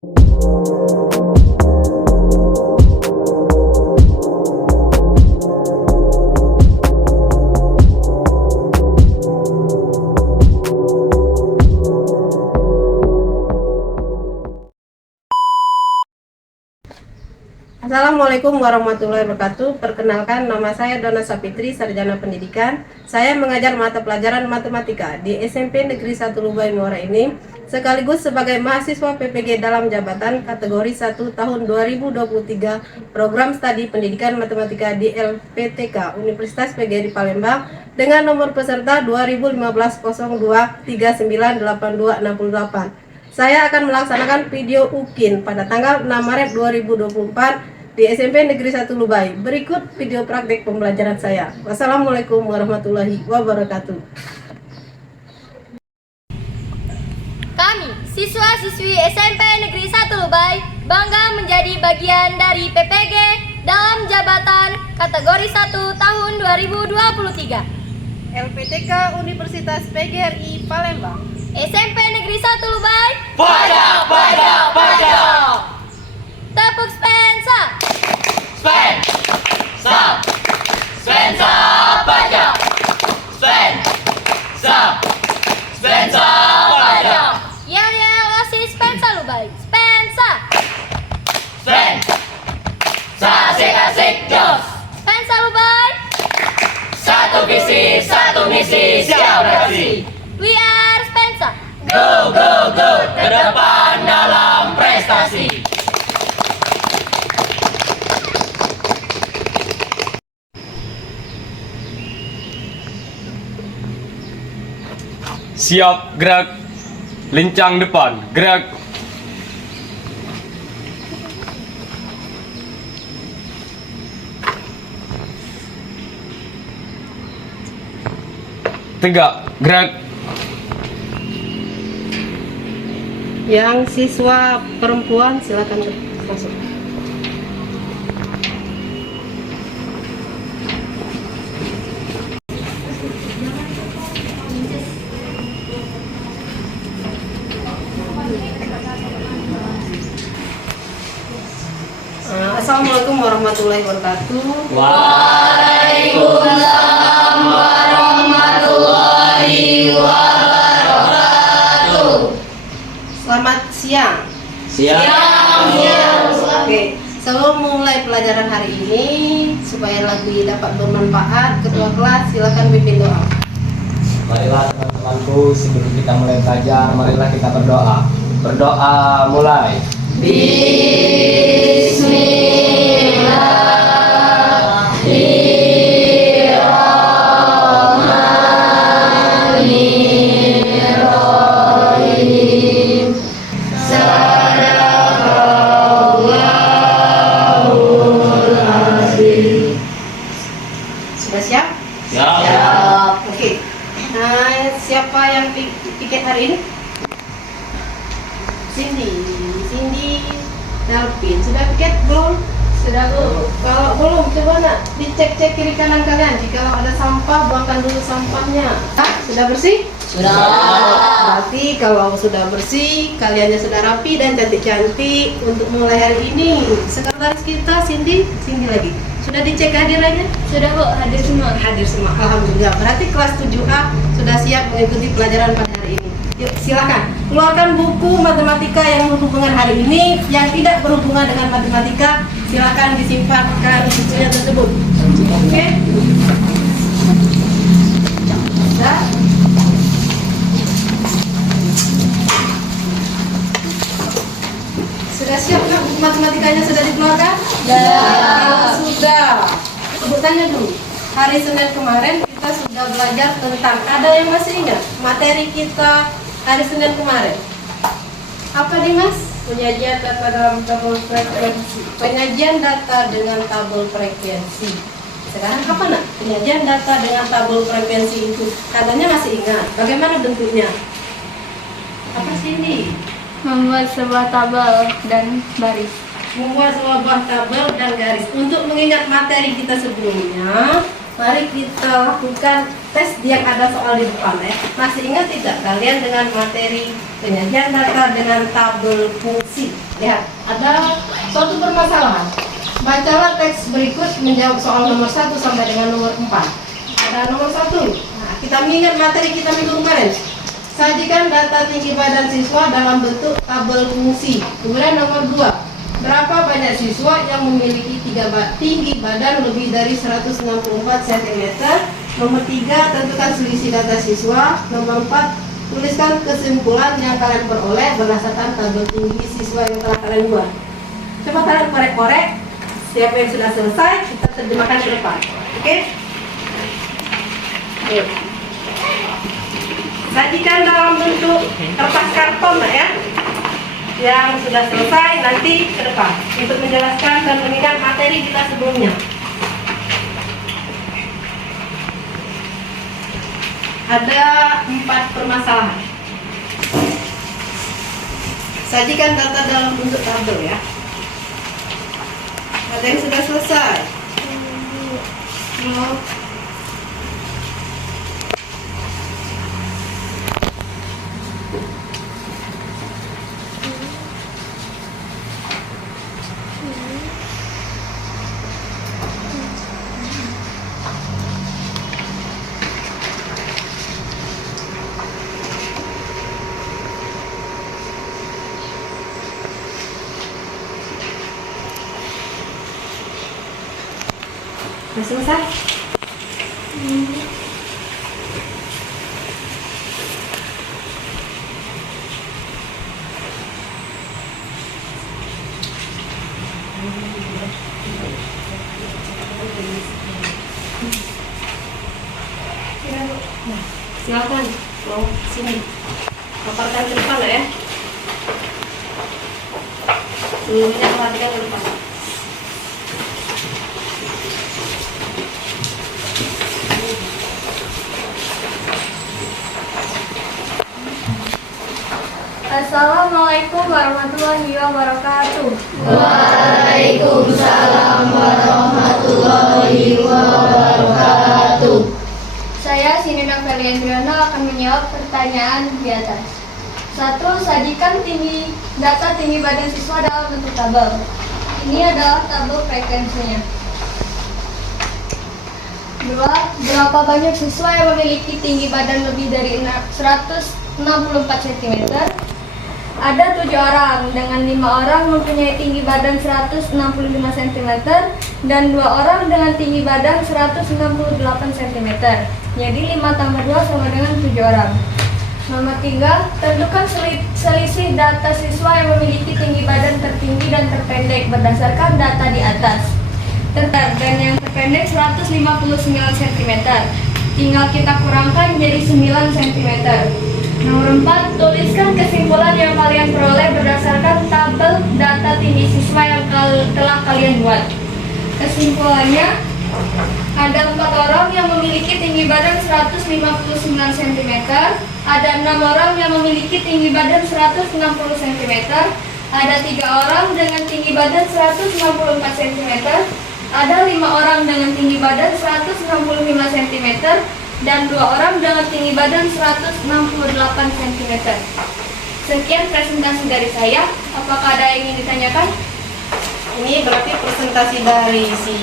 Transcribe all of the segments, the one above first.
Assalamualaikum warahmatullahi wabarakatuh. Perkenalkan, nama saya Dona Sapitri, sarjana pendidikan. Saya mengajar mata pelajaran matematika di SMP Negeri 1 Lubai Muara ini, sekaligus sebagai mahasiswa PPG dalam jabatan kategori 1 tahun 2023 program studi pendidikan matematika di LPTK Universitas PGRI Palembang dengan nomor peserta 2015-03-398268. Saya akan melaksanakan video UKIN pada tanggal 6 Maret 2024 di SMP Negeri 1 Lubai. Berikut video praktik pembelajaran saya. Wassalamualaikum warahmatullahi wabarakatuh. Kami, siswa-siswi SMP Negeri 1 Lubai, bangga menjadi bagian dari PPG dalam jabatan kategori 1 tahun 2023. LPTK Universitas PGRI Palembang. SMP Negeri 1 Lubai. Pada. Tepuk Spensa. Spensa pada. Spensa pada. Yel OSIS Spensa Lubai. Spensa. Asik jos. Spensa Lubai. Satu visi, satu misi, siap beraksi. We are Spensa. Go ke depan dalam prestasi. Siap, gerak. Lincang depan, gerak. Tegak, gerak. Yang siswa perempuan silakan masuk. Assalamualaikum warahmatullahi wabarakatuh. Waalaikumsalam warahmatullahi wabarakatuh. Selamat siang. Siap. Oke, sebelum mulai pelajaran hari ini, supaya lebih dapat bermanfaat, ketua kelas silakan pimpin doa. Marilah teman-temanku, sebelum kita mulai belajar, marilah kita berdoa. Berdoa mulai. Sudah siap? Siap. Oke. Nah, siapa yang piket hari ini? Cindy, Dalvin. Sudah piket belum? Sudah belum? Kalau belum, coba nak dicek-cek kiri kanan kalian. Jika ada sampah, buangkan dulu sampahnya. Sudah bersih? Sudah. Berarti kalau sudah bersih, kaliannya sudah rapi dan cantik-cantik untuk mulai hari ini. Sekretaris kita Cindy lagi. Sudah dicek kehadirannya? Sudah Bu, hadir semua. Hadir semua. Alhamdulillah. Berarti kelas 7A sudah siap mengikuti pelajaran pada hari ini. Yuk, silakan keluarkan buku matematika yang berhubungan hari ini. Yang tidak berhubungan dengan matematika, silakan disimpankan bukunya tersebut. Oke? Sudah? Sudah siap kan buku matematikanya sudah dikeluarkan? Sudah. Ibu tanya dulu. Hari Senin kemarin kita sudah belajar tentang, ada yang masih ingat materi kita hari Senin kemarin? Apa Dimas? Penyajian data dalam tabel frekuensi. Penyajian data dengan tabel frekuensi. Sekarang apa nak? Penyajian data dengan tabel frekuensi itu. Katanya masih ingat. Bagaimana bentuknya? Apa sih ini? Membuat sebuah tabel dan baris. Membuat sebuah tabel dan garis. Untuk mengingat materi kita sebelumnya, mari kita lakukan tes yang ada soal di depan ya. Masih ingat tidak kalian dengan materi penyajian data dengan tabel fungsi? Lihat, ada suatu permasalahan. Bacalah teks berikut menjawab soal nomor 1 sampai dengan nomor 4. Ada nomor 1. Nah, kita mengingat materi kita minggu kemarin. Sajikan data tinggi badan siswa dalam bentuk tabel fungsi. Kemudian nomor 2. Berapa banyak siswa yang memiliki tinggi badan lebih dari 164 cm? Nomor 3. Tentukan selisih data siswa. Nomor 4. Tuliskan kesimpulan yang kalian peroleh berdasarkan tabel tinggi siswa yang telah kalian buat. Coba kalian korek-korek. Siapa yang sudah selesai, kita terjemahkan ke depan. Oke? Yuk. Sajikan dalam bentuk kertas karton ya. Yang sudah selesai nanti ke depan untuk menjelaskan dan mengingat materi kita sebelumnya. Ada 4 permasalahan. Sajikan data dalam bentuk tabel ya. Ada yang sudah selesai? Belum. Sudah selesai? Nah, silakan mau sini paparkan ke depan ya. Sebelumnya perhatikan ke depan. Assalamualaikum warahmatullahi wabarakatuh. Waalaikumsalam warahmatullahi wabarakatuh. Saya Sinina Feliandriana akan menjawab pertanyaan di atas. 1. Sajikan data tinggi badan siswa dalam bentuk tabel. Ini adalah tabel frekuensinya. 2. Berapa banyak siswa yang memiliki tinggi badan lebih dari 164 cm? Ada 7 orang, dengan 5 orang mempunyai tinggi badan 165 cm dan 2 orang dengan tinggi badan 168 cm. Jadi 5 tambah 2 sama dengan 7 orang. Nomor 3, tentukan selisih data siswa yang memiliki tinggi badan tertinggi dan terpendek berdasarkan data di atas. Dan yang terpendek 159 cm. Tinggal kita kurangkan jadi 9 cm. Nomor 4, tuliskan kesimpulan yang kalian peroleh berdasarkan tabel data tinggi siswa yang telah kalian buat. Kesimpulannya, ada 4 orang yang memiliki tinggi badan 159 cm, ada 6 orang yang memiliki tinggi badan 160 cm, ada 3 orang dengan tinggi badan 164 cm, ada 5 orang dengan tinggi badan 165 cm, dan 2 orang dengan tinggi badan 168 cm. Sekian presentasi dari saya. Apakah ada yang ingin ditanyakan? Ini berarti presentasi dari si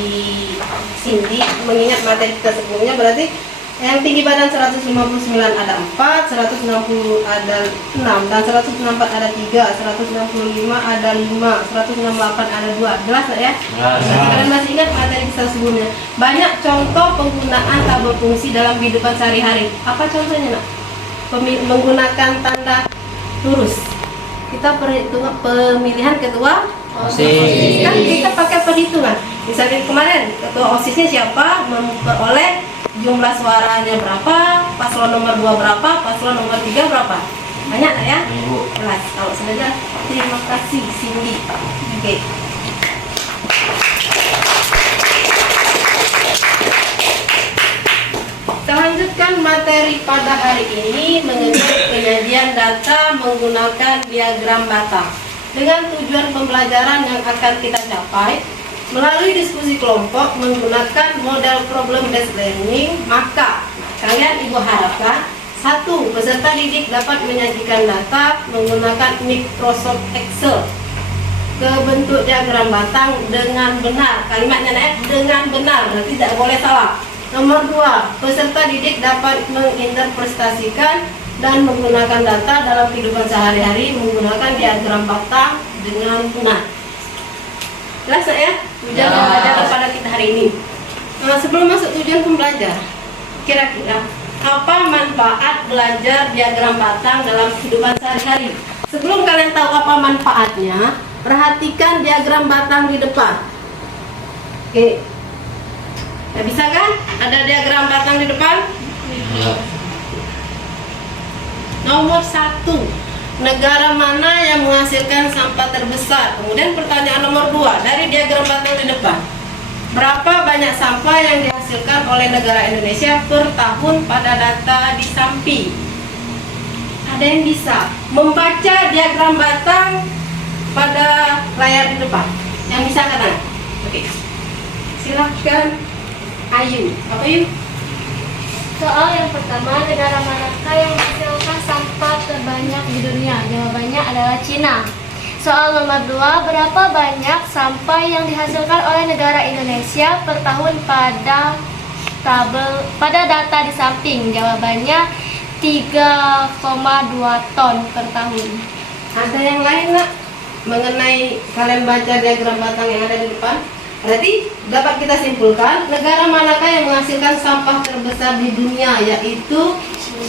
Cindy. Mengingat materi kita sebelumnya, berarti yang tinggi badan 159 ada 4, 160 ada 6, dan 164 ada 3, 165 ada 5, 168 ada 2. Jelas nggak ya? Kalian masih ingat materi kita sebelumnya? Banyak contoh penggunaan tabel fungsi dalam kehidupan sehari-hari. Apa contohnya nak? Menggunakan tanda lurus. Kita perhitungan pemilihan ketua OSIS. Kan kita pakai perhitungan. Misalnya kemarin ketua OSISnya siapa, memperoleh jumlah suaranya berapa, paslon nomor 2 berapa, paslon nomor 3 berapa. Banyak tak ya? Jelas. Kalau sudah jelas, terima kasih Cindy. Oke. Kita lanjutkan materi pada hari ini mengenai penyajian data menggunakan diagram bata. Dengan tujuan pembelajaran yang akan kita capai melalui diskusi kelompok menggunakan model problem based learning, maka kalian ibu harapkan 1. Peserta didik dapat menyajikan data menggunakan Microsoft Excel. ke bentuk diagram batang dengan benar. Kalimatnya dengan benar, berarti tidak boleh salah. Nomor 2, peserta didik dapat menginterpretasikan dan menggunakan data dalam kehidupan sehari-hari menggunakan diagram batang dengan benar. Jelas ya? Tujuan pembelajaran pada kita hari ini. Nah, sebelum masuk tujuan pembelajar, kira-kira apa manfaat belajar diagram batang dalam kehidupan sehari-hari? Sebelum kalian tahu apa manfaatnya, perhatikan diagram batang di depan. Oke, ya, bisa kan? Ada diagram batang di depan? Nomor 1, negara mana yang menghasilkan sampah terbesar? Kemudian pertanyaan nomor 2, dari diagram batang di depan, berapa banyak sampah yang dihasilkan oleh negara Indonesia per tahun pada data di samping? Ada yang bisa membaca diagram batang pada layar di depan? Yang bisa kan? Oke, silahkan Ayu. Apa Ayu? Soal yang pertama, negara manakah yang menghasilkan sampah terbanyak di dunia? Jawabannya adalah Cina. Soal nomor 2, berapa banyak sampah yang dihasilkan oleh negara Indonesia per tahun pada data di samping? Jawabannya 3,2 ton per tahun. Ada yang lain nggak mengenai kalian baca diagram batang yang ada di depan? Berarti dapat kita simpulkan negara manakah yang menghasilkan sampah terbesar di dunia, yaitu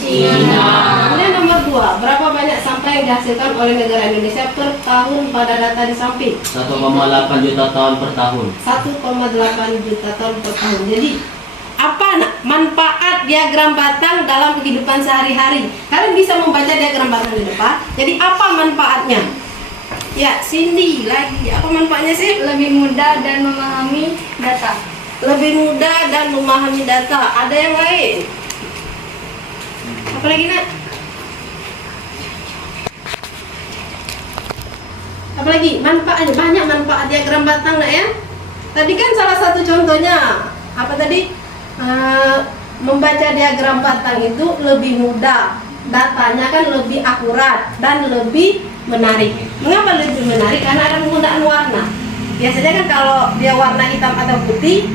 Cina. Kemudian nomor 2, berapa banyak sampah yang dihasilkan oleh negara Indonesia per tahun pada data di samping? 1,8 juta ton per tahun. 1,8 juta ton per tahun. Jadi apa manfaat diagram batang dalam kehidupan sehari-hari? Kalian bisa membaca diagram batang di depan. Jadi apa manfaatnya? Ya, Cindy lagi. Apa manfaatnya sih? Lebih mudah dan memahami data. Lebih mudah dan memahami data. Ada yang lain? Apa lagi nak? Apa lagi? Manfaatnya banyak, manfaat diagram batang nak ya. Tadi kan salah satu contohnya apa tadi? Membaca diagram batang itu lebih mudah, datanya kan lebih akurat dan lebih menarik. Mengapa lebih menarik? Karena ada penggunaan warna. Biasanya kan kalau dia warna hitam atau putih,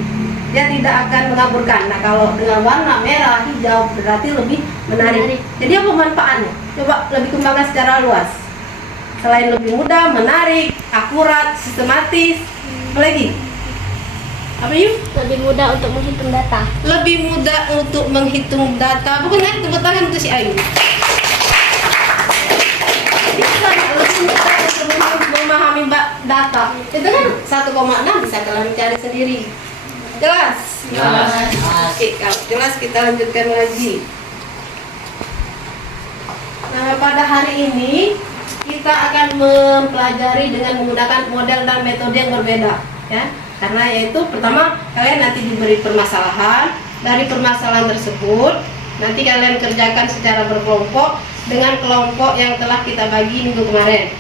dia tidak akan mengaburkan. Nah, kalau dengan warna merah, hijau, berarti lebih menarik. Jadi apa manfaatnya? Coba lebih kembangkan secara luas. Selain lebih mudah, menarik, akurat, sistematis, apa lagi? Apa yuk? Lebih mudah untuk menghitung data. Lebih mudah untuk menghitung data. Bukan kan? Tepuk tangan untuk si Ayu. Bisa lebih mudah untuk memahami data. Itu kan 1,6 bisa kalian cari sendiri. Jelas? Jelas. Oke, kalau jelas kita lanjutkan lagi. Nah, pada hari ini kita akan mempelajari dengan menggunakan model dan metode yang berbeda, ya. Karena yaitu pertama kalian nanti diberi permasalahan, dari permasalahan tersebut nanti kalian kerjakan secara berkelompok dengan kelompok yang telah kita bagi minggu kemarin.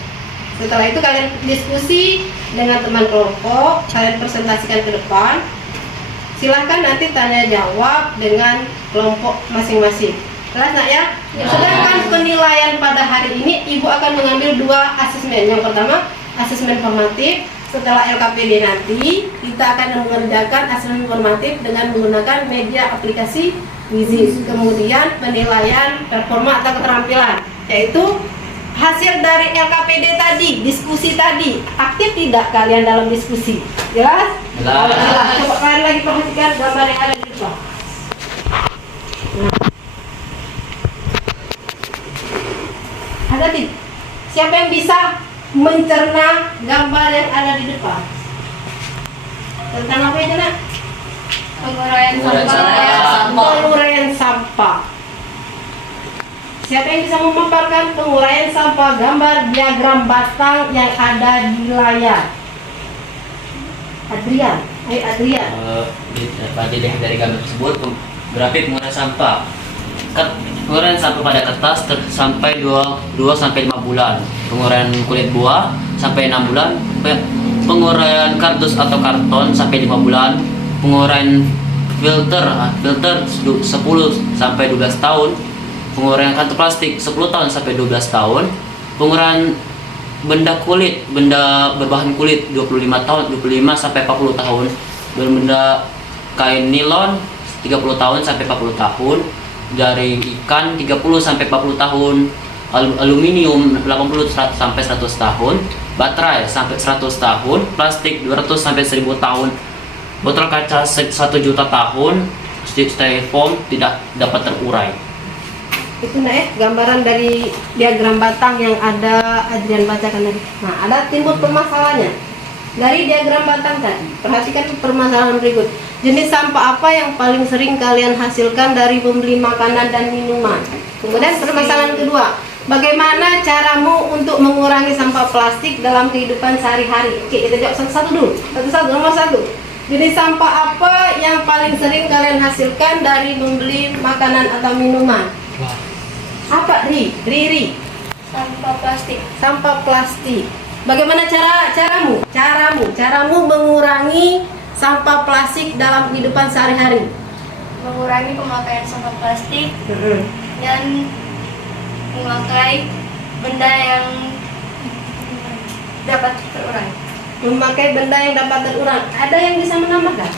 Setelah itu kalian diskusi dengan teman kelompok, kalian presentasikan ke depan. Silahkan nanti tanya jawab dengan kelompok masing-masing. Jelas nak ya? Sedangkan penilaian pada hari ini Ibu akan mengambil 2 asesmen. Yang pertama asesmen formatif. Setelah LKPD nanti kita akan mengerjakan asesmen formatif dengan menggunakan media aplikasi Quizzes. Kemudian penilaian performa atau keterampilan, yaitu hasil dari LKPD tadi, diskusi tadi. Aktif tidak kalian dalam diskusi? Jelas? Jelas. Coba kalian lagi perhatikan gambar yang ada di depan. Nah. Ada tidak? Siapa yang bisa mencerna gambar yang ada di depan? Tentang apa itu nak? Penguraian Penguraian sampah. Siapa yang bisa memaparkan penguraian sampah gambar diagram batang yang ada di layar? Adrian, ayo Adrian. Jadi dari gambar tersebut grafik penguraian sampah. Penguraian sampah pada kertas sampai 2 sampai 5 bulan. Penguraian kulit buah sampai 6 bulan. Penguraian kardus atau karton sampai 5 bulan. Penguraian filter 10 sampai 12 tahun. Penguraian kantong plastik 10 tahun sampai 12 tahun. Penguraian benda kulit, benda berbahan kulit 25 tahun, 25 sampai 40 tahun. Benda kain nilon 30 tahun sampai 40 tahun. Dari ikan 30 sampai 40 tahun. Aluminium 80 sampai 100 tahun. Baterai sampai 100 tahun. Plastik 200 sampai 1000 tahun. Botol kaca 1 juta tahun. Styrofoam tidak dapat terurai. Itu gambaran dari diagram batang yang ada Adrian bacakan tadi. Nah, ada timbul permasalahannya. Dari diagram batang tadi, perhatikan permasalahan berikut. Jenis sampah apa yang paling sering kalian hasilkan dari membeli makanan dan minuman? Kemudian permasalahan kedua, bagaimana caramu untuk mengurangi sampah plastik dalam kehidupan sehari-hari? Oke, kita jawab satu-satu dulu. Satu-satu, nomor 1. Jenis sampah apa yang paling sering kalian hasilkan dari membeli makanan atau minuman? Apa, Riri? Sampah plastik. Sampah plastik. Bagaimana caramu mengurangi sampah plastik dalam kehidupan sehari-hari? Mengurangi pemakaian sampah plastik dan memakai benda yang dapat terurai. Memakai benda yang dapat terurai. Ada yang bisa menambahkan?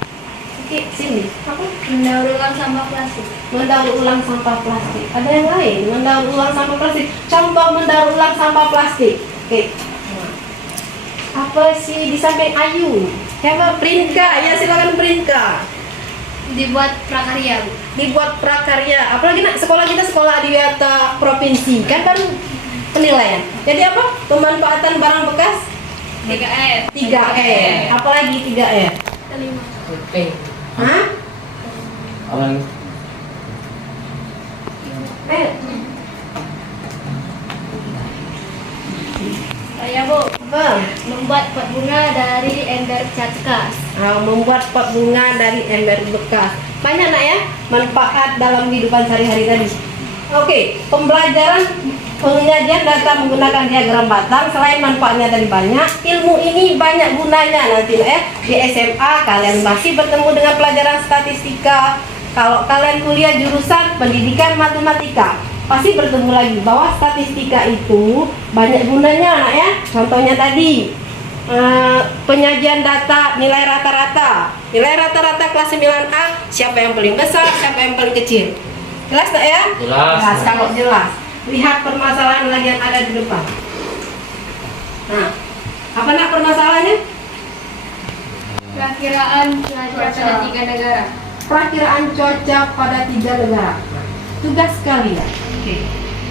Oke, sini. Apa? Mendaur ulang sampah plastik. Mendaur ulang sampah plastik. Ada yang lain? Mendaur ulang sampah plastik. Contoh mendaur ulang sampah plastik. Oke. Apa sih di samping Ayu? Siapa? Prinka. Ya, silakan Prinka. Dibuat prakarya, Bu. Dibuat prakarya. Apalagi sekolah kita sekolah adiwiyata provinsi, kan baru penilaian. Jadi apa? Pemanfaatan barang bekas 3R. 3R. Apalagi 3R? Hah? Orang Saya, Bu, Apa? membuat pot bunga dari ember cat bekas. Membuat pot bunga dari ember bekas. Banyak ya manfaat dalam kehidupan sehari-hari tadi. Oke, pembelajaran penyajian data menggunakan diagram batang. Selain manfaatnya tadi banyak, ilmu ini banyak gunanya nanti di SMA kalian masih bertemu dengan pelajaran statistika. Kalau kalian kuliah jurusan pendidikan matematika, pasti bertemu lagi bahwa statistika itu banyak gunanya ya. Contohnya tadi penyajian data nilai rata-rata kelas 9A, siapa yang paling besar, siapa yang paling kecil. Jelas tak ya? Jelas. Kalau jelas, lihat permasalahan lagi yang ada di depan. Nah, apa nak permasalahannya? Perakiraan cuaca pada 3 negara. Perakiraan cuaca pada 3 negara. Tugas kalian.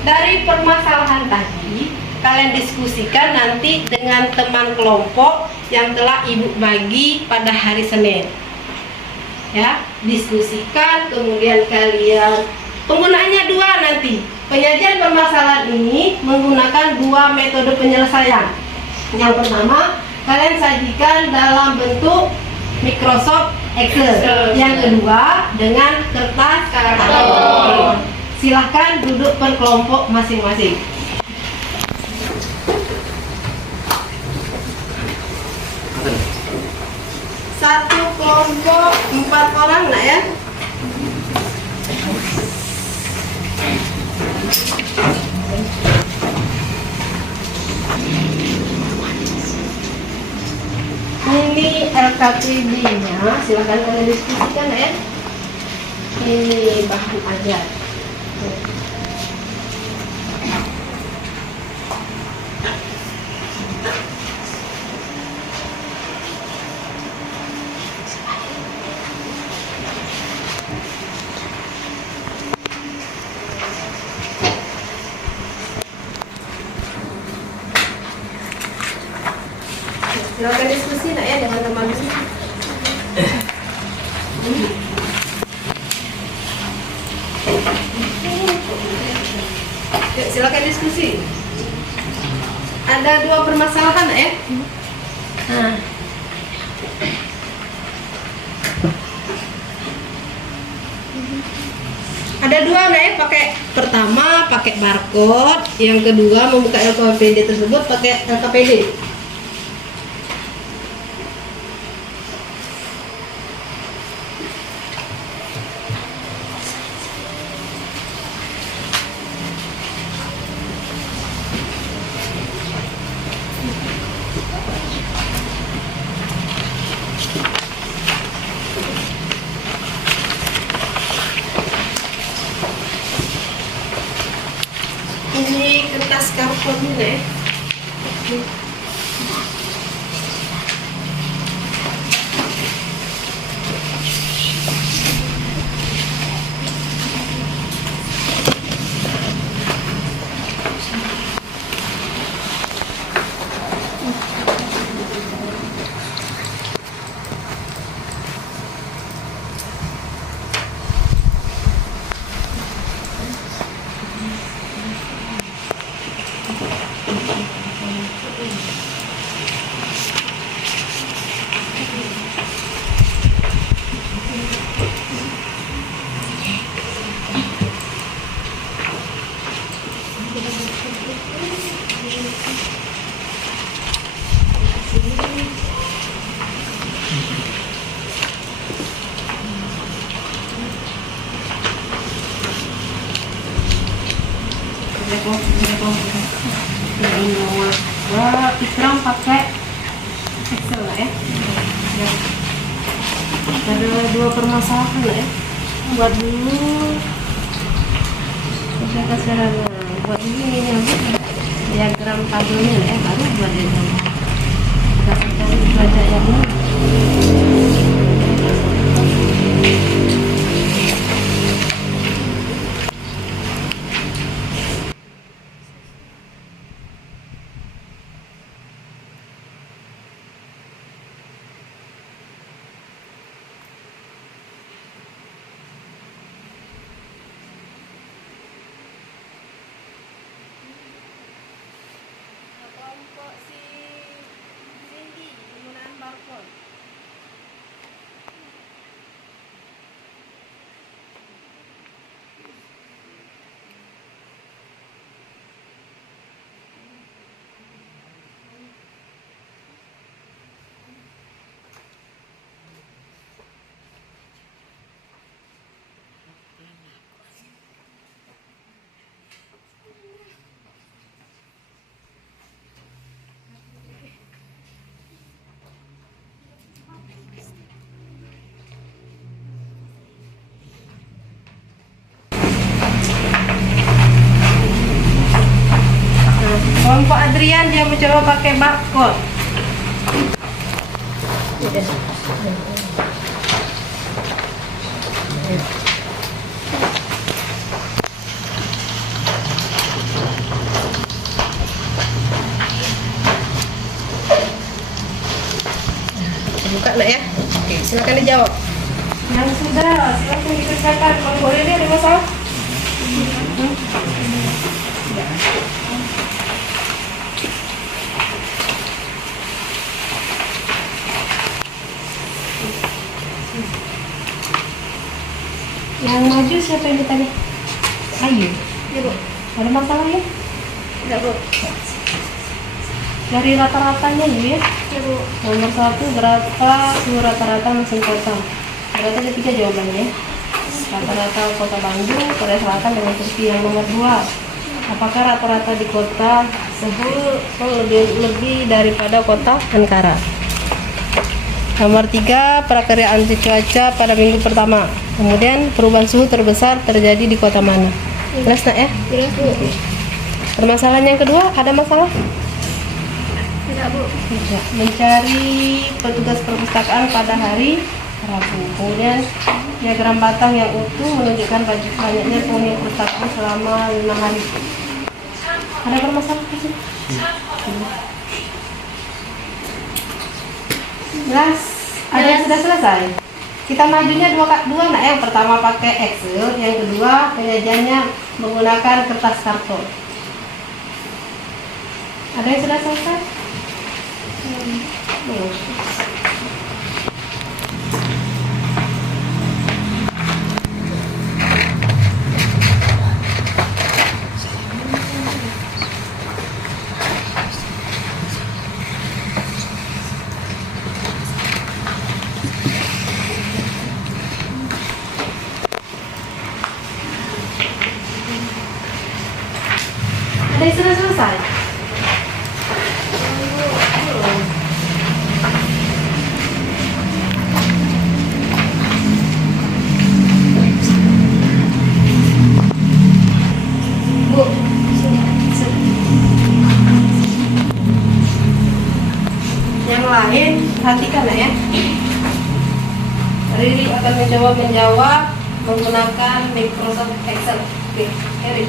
Dari permasalahan tadi, kalian diskusikan nanti dengan teman kelompok yang telah Ibu bagi pada hari Senin. Ya, diskusikan, kemudian kalian penggunaannya 2 nanti. Penyajian permasalahan ini menggunakan 2 metode penyelesaian. Yang pertama, kalian sajikan dalam bentuk Microsoft Excel. Yang kedua, dengan kertas karton. Silahkan duduk per kelompok masing-masing. Satu kelompok 4 orang nak ya? Ini LKPD-nya, silakan kalian diskusikan ya. Ini bahan ajar. Silakan diskusi nak ya dengan teman. Yuk, silakan diskusi. Ada 2 permasalahan nak ya. Nah. Ada 2 nak ya, pertama pakai barcode, yang kedua membuka LKPD tersebut pakai LKPD. kertas karton ini. Wah, pikiran pakai Excel lah ya. Ada dua permasalahan lah ya. Buat dulu kita sekarang buat ini diagram tabelnya lah ya, baru buat diagram. Kita cari baca yang ini. Kelompok si Cindy penggunaan barcode. Kelompok Adrian dia mencoba pakai barcode. Buka nak ya. Oke, silakan dijawab. Yang sudah, silakan dikerjakan. Kalau boleh dia ada masalah? Yang maju siapa yang ditanya? Ayu. Ya, Bu. Ada masalah ya? Enggak, Bu. Dari rata-ratanya ya? Ya, Bu. Nomor 1 berapa suhu rata-rata mesin kota? Berarti ada 3 jawabannya. Rata-rata kota Bandung, Korea Selatan dengan Turki. Yang nomor 2, apakah rata-rata di kota Seoul lebih daripada kota Ankara? Nomor 3, prakarya anti cuaca pada minggu pertama. Kemudian perubahan suhu terbesar terjadi di kota mana? Jelas nak ya? Jelas, Bu. Permasalahan yang kedua, ada masalah? Tidak, Bu. Tidak. Mencari petugas perpustakaan pada hari Rabu. Kemudian diagram batang yang utuh menunjukkan banyaknya penghuni perpustakaan selama 5 hari. Ada permasalahan di sini? Jelas. Ada yang sudah selesai. Kita majunya dua nak. Yang pertama pakai Excel, yang kedua penyajiannya menggunakan kertas karton. Ada yang sudah selesai? Belum. Ada yang sudah selesai? Bu, Yang lain perhatikan ya. Riri akan mencoba menjawab menggunakan Microsoft Excel. Oke, Riri.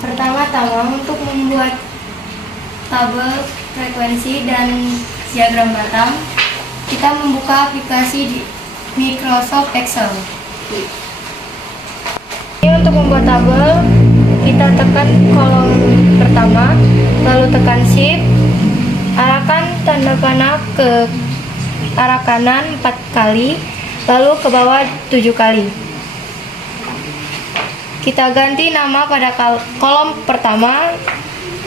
Pertama-tama untuk membuat tabel frekuensi dan diagram batang, kita membuka aplikasi di Microsoft Excel. Ini untuk membuat tabel, kita tekan kolom pertama, lalu tekan Shift, arahkan tanda panah ke arah kanan 4 kali, lalu ke bawah 7 kali. Kita ganti nama pada kolom pertama,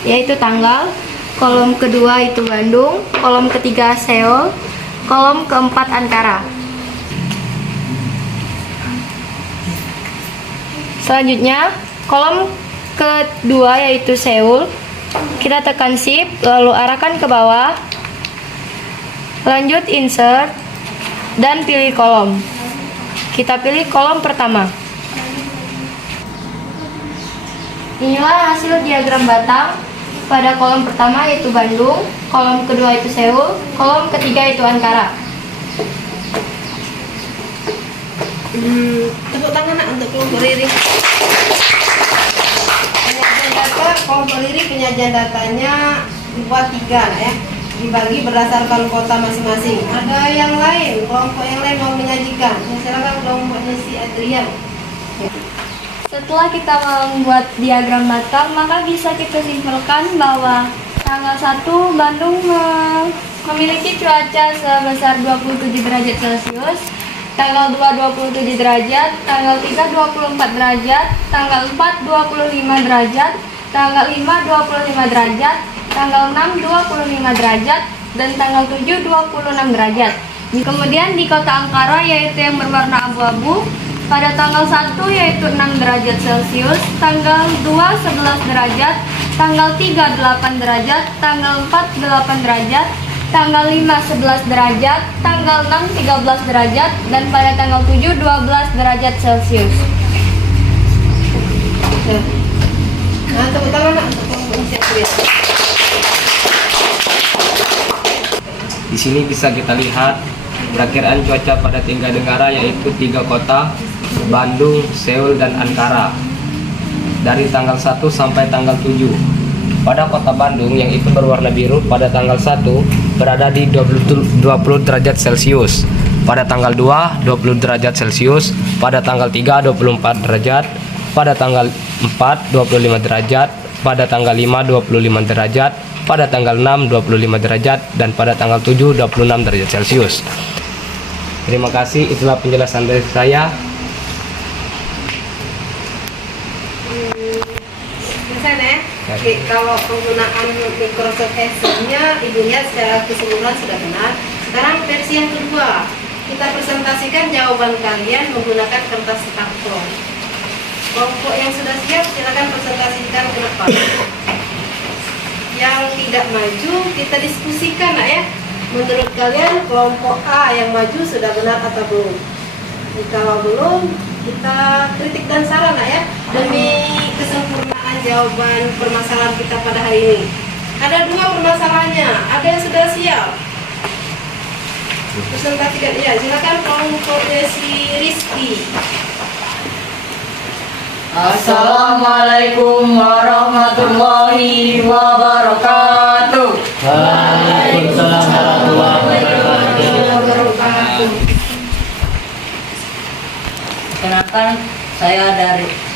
yaitu tanggal, kolom kedua itu Bandung, kolom ketiga Seoul, kolom keempat Ankara. Selanjutnya, kolom kedua yaitu Seoul, kita tekan Shift, lalu arahkan ke bawah, lanjut Insert, dan pilih kolom. Kita pilih kolom pertama. Inilah hasil diagram batang pada kolom pertama yaitu Bandung, kolom kedua itu Seoul, kolom ketiga itu Ankara. Tepuk tangan nak untuk kelompok Riri. Penyajian data kelompok Riri, penyajian datanya dibuat 3 nak ya, dibagi berdasarkan kota masing-masing. Ada yang lain, kelompok yang lain mau menyajikan? Ya, silakan kelompoknya si Adrian. Setelah kita membuat diagram batang, maka bisa kita simpulkan bahwa tanggal 1 Bandung memiliki cuaca sebesar 27 derajat Celcius, tanggal 2 27 derajat, tanggal 3 24 derajat, tanggal 4 25 derajat, tanggal 5 25 derajat, tanggal 6 25 derajat, dan tanggal 7 26 derajat. Kemudian di kota Ankara yaitu yang berwarna abu-abu, pada tanggal 1 yaitu 6 derajat Celcius, tanggal 2 11 derajat, tanggal 3 8 derajat, tanggal 4 8 derajat, tanggal 5 11 derajat, tanggal 6 13 derajat, dan pada tanggal 7 12 derajat Celcius. Nah, tepuk tangan nak untuk kelompok si Adrian. Di sini bisa kita lihat perakiraan cuaca pada 3 negara yaitu 3 kota, Bandung, Seoul, dan Ankara dari tanggal 1 sampai tanggal 7. Pada kota Bandung yang itu berwarna biru pada tanggal 1 berada di 20 derajat Celcius, pada tanggal 2 20 derajat Celcius, pada tanggal 3 24 derajat, pada tanggal 4 25 derajat, pada tanggal 5 25 derajat, pada tanggal 6 25 derajat, dan pada tanggal 7 26 derajat Celcius. Terima kasih, itulah penjelasan dari saya. Oke, kalau penggunaan Microsoft Excel-nya Ibu lihat secara keseluruhan sudah benar. Sekarang versi yang kedua, kita presentasikan jawaban kalian menggunakan kertas karton. Kelompok yang sudah siap silakan presentasikan ke depan. Yang tidak maju kita diskusikan nak ya. Menurut kalian kelompok A yang maju sudah benar atau belum? Jika belum, kita kritik dan saran nak ya, demi kesempurnaan jawaban permasalahan kita pada hari ini. Ada 2 permasalahannya, ada yang sudah siap. Presentasikan ya, silakan kelompoknya si Rizky. Assalamualaikum warahmatullahi wabarakatuh. Waalaikumsalam warahmatullahi wabarakatuh. Perkenalkan, saya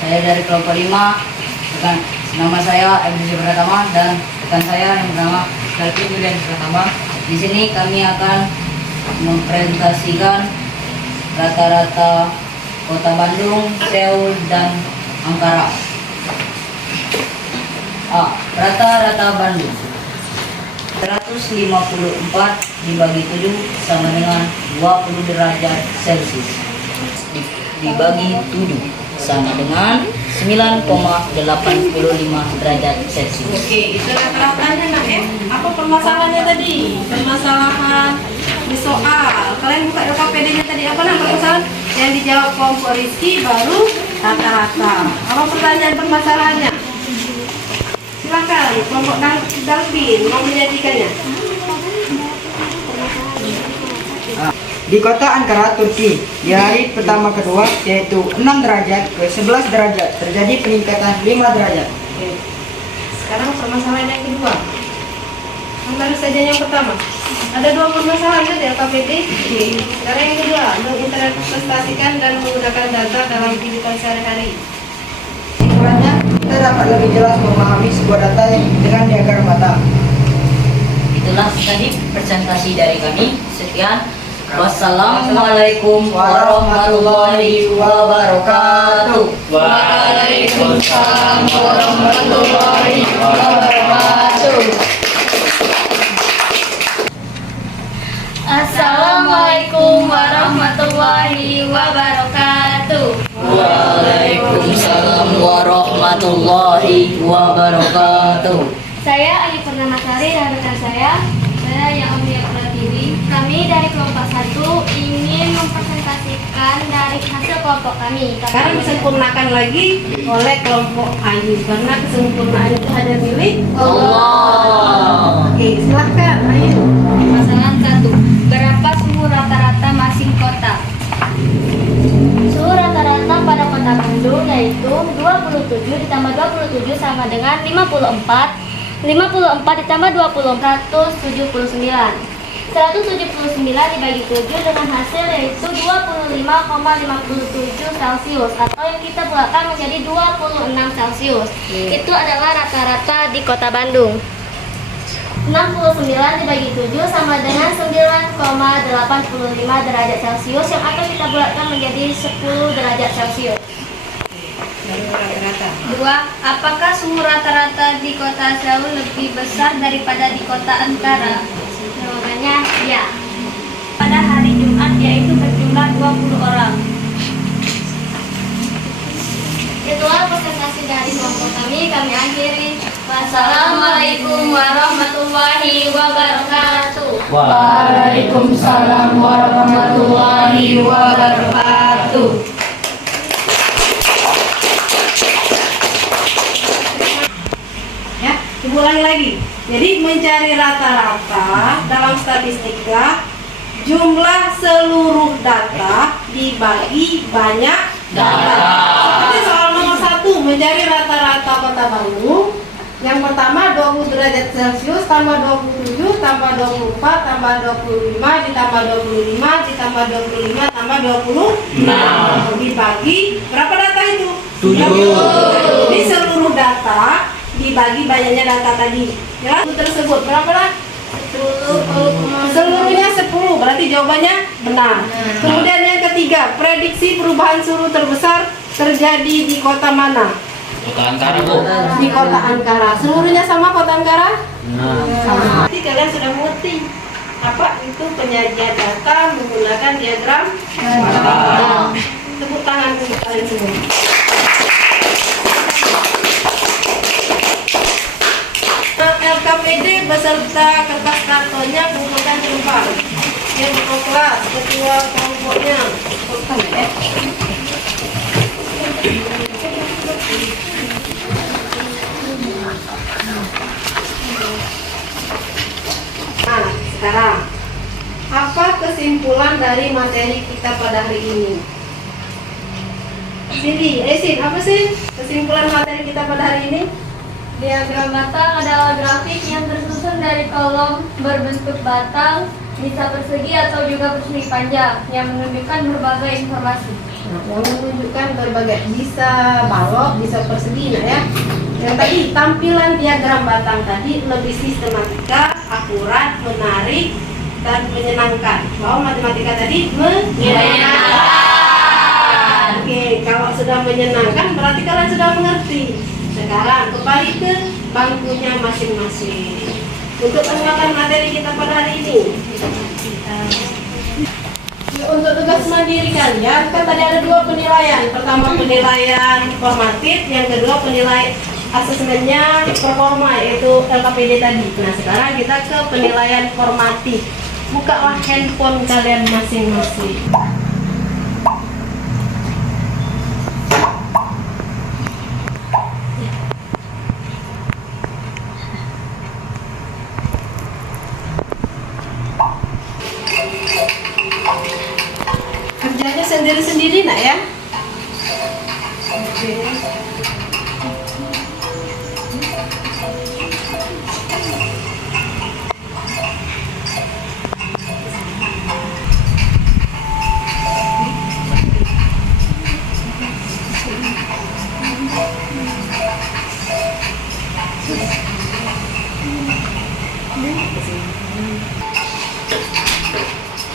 dari kelompok 5. Nama saya Abdi Pratama dan rekan saya yang bernama Kalpi Julian Pratama. Di sini kami akan mempresentasikan rata-rata kota Bandung, Seoul, dan Ankara. A. Rata-rata Bandung 154 dibagi 7 sama dengan 20 derajat Celcius. Dibagi 7 sama dengan 9,85 derajat Celcius. Oke, itu rata-ratanya nak ya. Apa permasalahannya tadi? Permasalahan di soal. Kalian buka LKPD-nya tadi apa nama permasalahan? Yang dijawab kelompok Rizky baru rata-rata. Apa pertanyaan permasalahannya? kelompok Dalvin mau menyajikannya. Di kota Ankara, Turki, di hari pertama kedua, yaitu 6 derajat ke 11 derajat, terjadi peningkatan 5 derajat. Oke. Sekarang permasalahan yang kedua. Baru saja yang pertama. Ada 2 permasalahan ya di LKPD. Sekarang yang kedua, menginterpretasikan dan menggunakan data dalam kehidupan sehari-hari. Kiranya kita dapat lebih jelas memahami sebuah data dengan diagram mata. Itulah tadi presentasi dari kami. Sekian. Wassalamualaikum warahmatullahi wabarakatuh. Waalaikumsalam warahmatullahi wabarakatuh. Assalamualaikum warahmatullahi wabarakatuh. Waalaikumsalam warahmatullahi wabarakatuh. Saya Ayu Purnamasari dan rekan saya Yaumiya Pratiwi. Kami dari kelompok 1 ingin mempresentasikan dari hasil kelompok kami. Sekarang disempurnakan lagi oleh kelompok Ayu karena kesempurnaan itu hanya milik Allah. Oke, silahkan Ayu. Masalah 1. Berapa suhu rata-rata masing kota? Suhu rata-rata pada kota Bandung yaitu 27 ditambah 27 sama dengan 54. 54 ditambah 20 179. 179 dibagi 7 dengan hasil yaitu 25,57 Celcius atau yang kita bulatkan menjadi 26 Celcius. Itu adalah rata-rata di kota Bandung. 69 dibagi 7 sama dengan 9,85 derajat Celcius yang akan kita bulatkan menjadi 10 derajat Celcius. Rata-rata. 2. Apakah suhu rata-rata di kota Seoul lebih besar daripada di kota Ankara? Jawabannya ya. Pada hari Jumat yaitu berjumlah 20 orang. Itulah presentasi dari kelompok kami akhiri. Wassalamualaikum warahmatullahi wabarakatuh. Waalaikumsalam warahmatullahi wabarakatuh. Ya, diulangi lagi. Jadi mencari rata-rata dalam statistika jumlah seluruh data dibagi banyak data. Seperti soal nomor 1 mencari rata-rata kota Bandung. Yang pertama 20 derajat Celcius tambah 27 tambah 24 tambah 25 ditambah 25 ditambah 25 tambah 26 dibagi berapa data itu? 7. Jadi seluruh data dibagi banyaknya data tadi. Ya, itu tersebut berapa lah? 10. Seluruhnya 10, berarti jawabannya benar. Kemudian yang ketiga, prediksi perubahan suhu terbesar terjadi di kota mana? Kota Ankara, Bu. Di kota Ankara. Seluruhnya sama kota Ankara? Nah, Sama. Jadi kalian sudah mengerti apa itu penyajian data menggunakan diagram mata. Tepuk tangan untuk kalian semua. LKPD beserta kertas kartonnya kumpulkan di depan. Yang kelas, ketua kelompoknya. Kumpulkan ya. Nah, sekarang apa kesimpulan dari materi kita pada hari ini? Sin, apa sih kesimpulan materi kita pada hari ini? Diagram batang adalah grafik yang tersusun dari kolom berbentuk batang, bisa persegi atau juga persegi panjang, yang menunjukkan berbagai informasi. Nah, yang menunjukkan berbagai bisa balok, bisa persegi, nah ya. Yang tadi tampilan diagram batang tadi lebih sistematika, akurat, menarik, dan menyenangkan. Bahwa matematika tadi menyenangkan. Oke, kalau sudah menyenangkan berarti kalian sudah mengerti. Sekarang kembali ke bangkunya masing-masing untuk mengulangi materi kita pada hari ini. Untuk tugas mandiri kalian kan tadi ada 2 penilaian. Pertama penilaian formatif, yang kedua penilaian asesmennya performa yaitu LKPD tadi. Nah sekarang kita ke penilaian formatif. Bukalah handphone kalian masing-masing. Ready nak ya? Oke.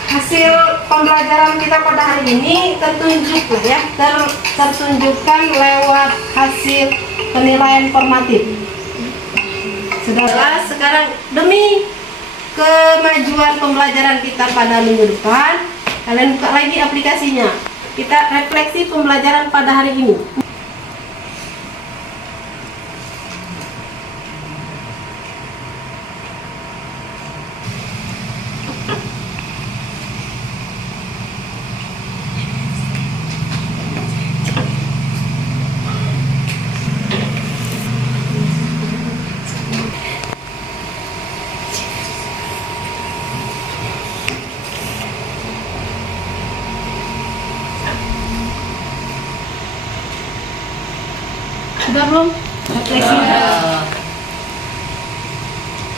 Hasil pembelajaran kita pada hari ini tertunjuk ya, tertunjukkan lewat hasil penilaian formatif. Saudara, sekarang demi kemajuan pembelajaran kita pada minggu depan, kalian buka lagi aplikasinya. Kita refleksi pembelajaran pada hari ini. Sudah belum? Refleksinya.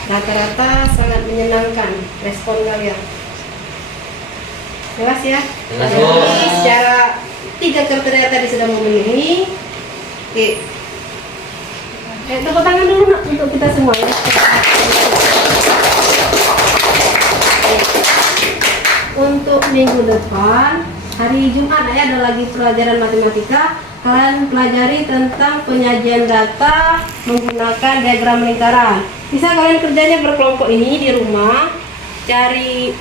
Rata-rata sangat menyenangkan respon kalian. Jelas ya? Jelas, Bu. Jadi secara 3 kriteria tadi sudah memenuhi. Oke. Tepuk tangan dulu nak untuk kita semua ya. Untuk minggu depan, hari Jumat ya, ada lagi pelajaran matematika. Kalian pelajari tentang penyajian data menggunakan diagram lingkaran. Bisa kalian kerjanya berkelompok ini di rumah, cari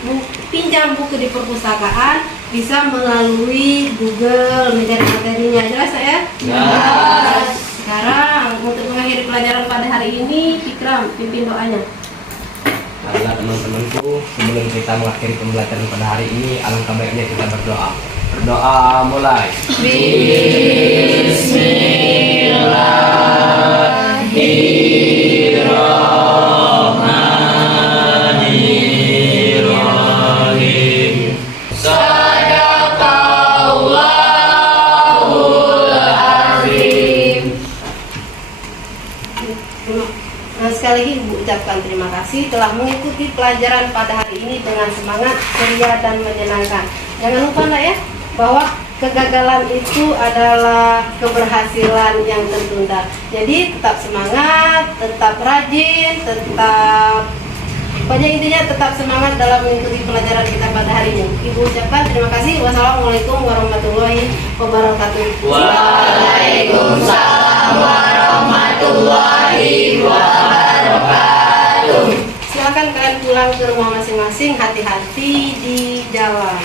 pinjam buku di perpustakaan, bisa melalui Google mencari materinya. Jelas ya? Jelas. Sekarang untuk mengakhiri pelajaran pada hari ini, Fikram pimpin doanya. Karena teman-temanku, sebelum kita mengakhiri pembelajaran pada hari ini, alangkah baiknya kita berdoa. Berdoa mulai. Bismillahirrahmanirrahim. Sadaqallahul azim. Nah, sekali lagi Ibu ucapkan terima kasih telah mengikuti pelajaran pada hari ini dengan semangat, ceria, dan menyenangkan. Jangan lupa nak ya, bahwa kegagalan itu adalah keberhasilan yang tertunda. Jadi tetap semangat, tetap rajin, pokoknya intinya tetap semangat dalam mengikuti pelajaran kita pada hari ini. Ibu ucapkan terima kasih. Wassalamualaikum warahmatullahi wabarakatuh. Waalaikumsalam warahmatullahi wabarakatuh. Silakan kalian pulang ke rumah masing-masing, hati-hati di jalan.